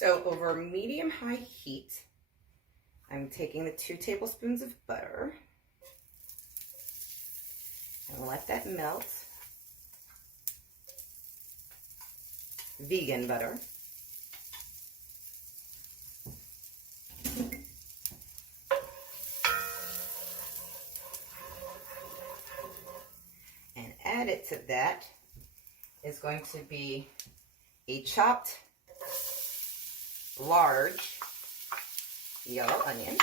So over medium-high heat, I'm taking the 2 tablespoons of butter and let that melt. Vegan butter. And added to that is going to be a chopped large yellow onion.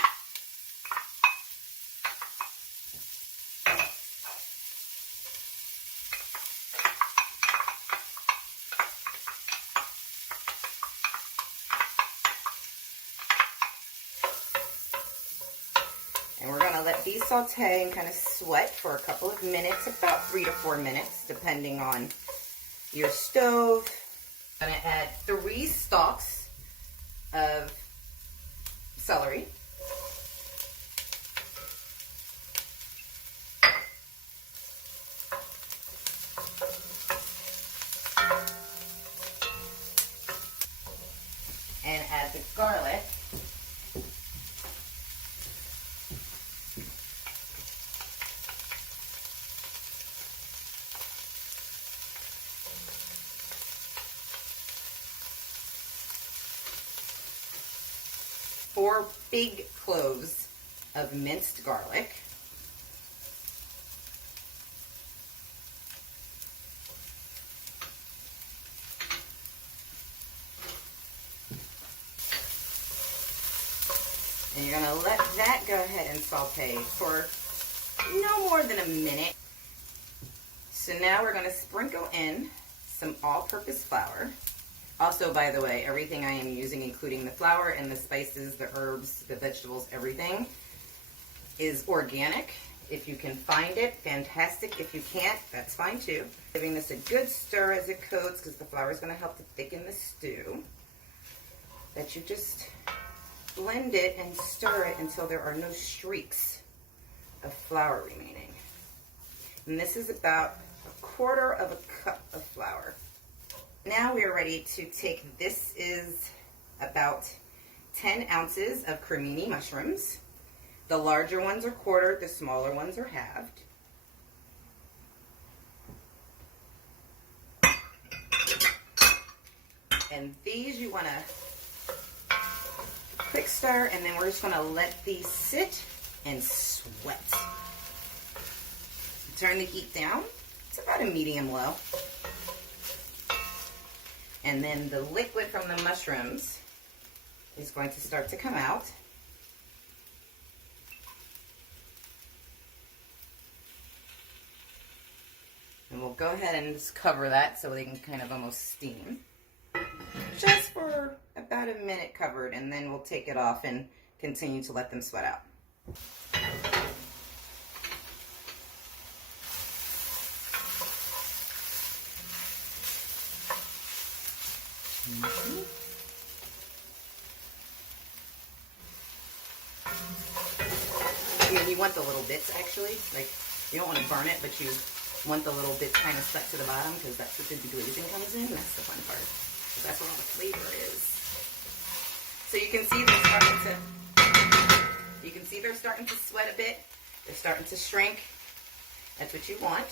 And we're going to let these saute and kind of sweat for a couple of minutes, about 3 to 4 minutes, depending on your stove. I'm going to add 3 stalks of celery. And add the garlic. Four big cloves of minced garlic. And you're going to let that go ahead and saute for no more than a minute. So now we're going to sprinkle in some all-purpose flour. Also, by the way, everything I am using, including the flour and the spices, the herbs, the vegetables, everything, is organic. If you can find it, fantastic. If you can't, that's fine too. Giving this a good stir as it coats, because the flour is going to help to thicken the stew. That you just blend it and stir it until there are no streaks of flour remaining. And this is about 1/4 of a cup of flour. Now we are ready to take, this is about 10 ounces of cremini mushrooms. The larger ones are quartered, the smaller ones are halved. And these you want to quick stir, and then we're just going to let these sit and sweat. Turn the heat down. It's about a medium low. And then the liquid from the mushrooms is going to start to come out. And we'll go ahead and just cover that so they can kind of almost steam. Just for about a minute covered, and then we'll take it off and continue to let them sweat out. Yeah, you want the little bits actually, like you don't want to burn it, but you want the little bits kind of stuck to the bottom because that's what the deglazing comes in. That's the fun part. That's where all the flavor is. So you can see they're starting to sweat a bit. They're starting to shrink. That's what you want.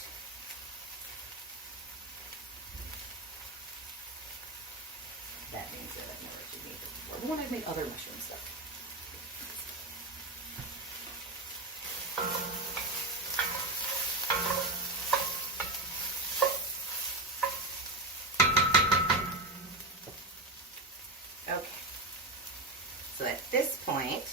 That being said, I've never actually made this before. But when I've made other mushroom stuff. Okay. So at this point,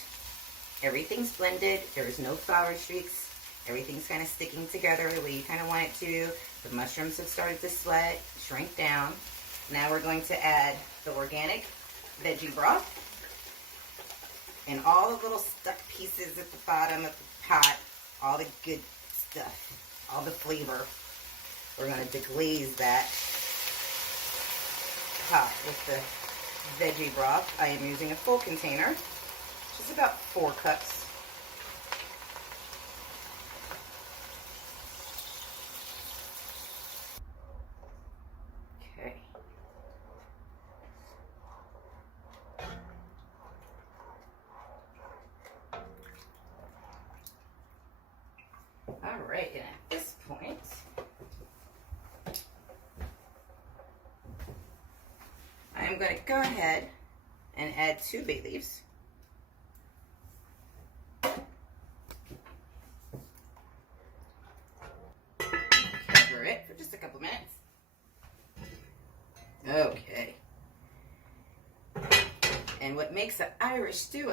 everything's blended. There's no flour streaks. Everything's kind of sticking together the way you kind of want it to. The mushrooms have started to sweat, shrink down. Now we're going to add the organic veggie broth and all the little stuck pieces at the bottom of the pot, all the good stuff, all the flavor. We're going to deglaze that pot with the veggie broth. I am using a full container, which is about 4 cups. I'm going to go ahead and add 2 bay leaves. Cover it for just a couple minutes. Okay. And what makes an Irish stew,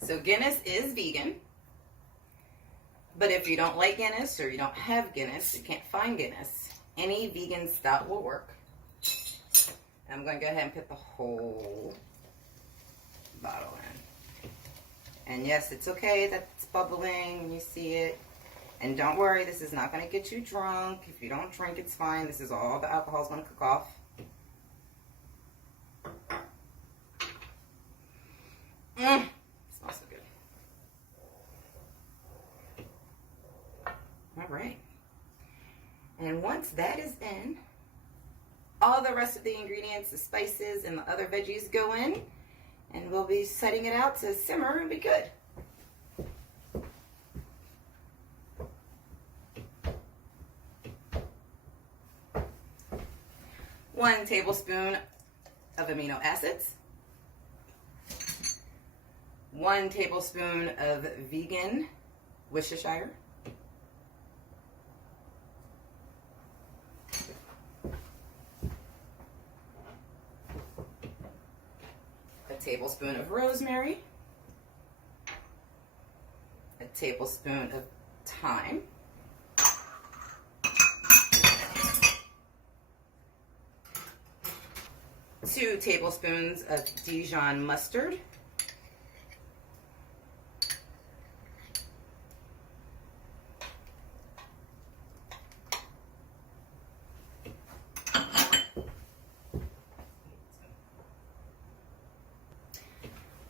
so Guinness is vegan, but if you don't like Guinness or you don't have Guinness, you can't find Guinness, any vegan stout will work. I'm going to go ahead and put the whole bottle in. And yes, it's okay that it's bubbling when you see it. And don't worry, this is not going to get you drunk. If you don't drink, it's fine. This is all the alcohol is going to cook off. Smells so good. All right. And once that is in, all the rest of the ingredients, the spices, and the other veggies go in. And we'll be setting it out to simmer and be good. 1 tablespoon of amino acids, 1 tablespoon of vegan Worcestershire, a tablespoon of rosemary, a tablespoon of thyme, 2 tablespoons of Dijon mustard,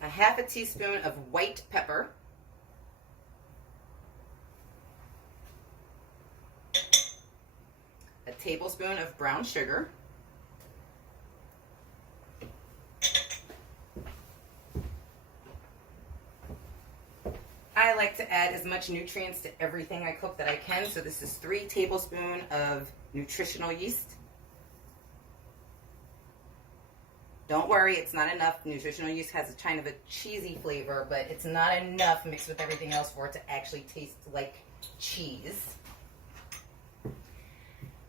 a half a teaspoon of white pepper, a tablespoon of brown sugar, I like to add as much nutrients to everything I cook that I can, so this is 3 tablespoons of nutritional yeast. Don't worry, it's not enough. Nutritional yeast has a kind of a cheesy flavor, but it's not enough mixed with everything else for it to actually taste like cheese.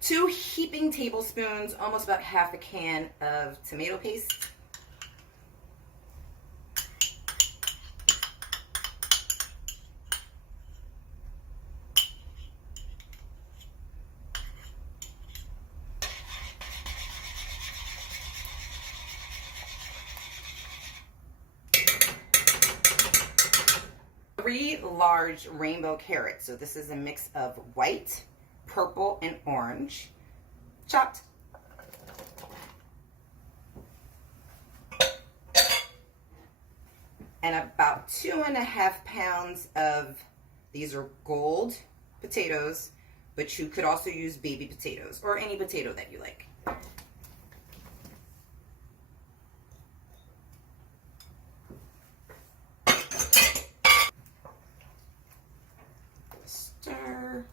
2 heaping tablespoons, almost about half a can of tomato paste. Three large rainbow carrots. So this is a mix of white, purple, and orange, chopped. And about 2.5 pounds of, these are gold potatoes, but you could also use baby potatoes or any potato that you like. Stir.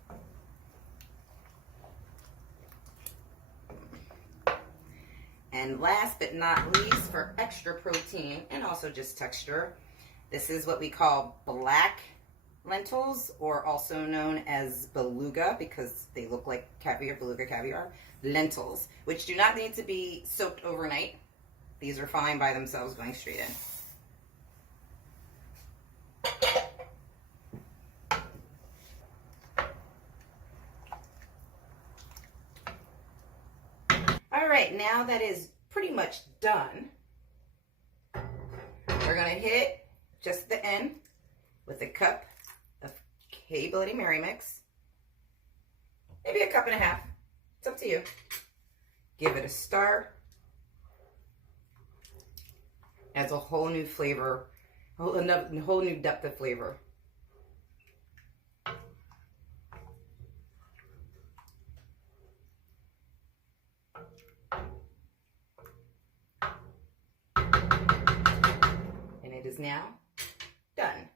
And last but not least, for extra protein and also just texture, this is what we call black lentils, or also known as beluga because they look like caviar, beluga caviar, lentils, which do not need to be soaked overnight. These are fine by themselves going straight in. All right, now that is pretty much done, we're gonna hit just the end with a cup of K Bloody Mary mix, maybe a cup and a half, it's up to you. Give it a stir, adds a whole new flavor, a whole new depth of flavor. And it is now done.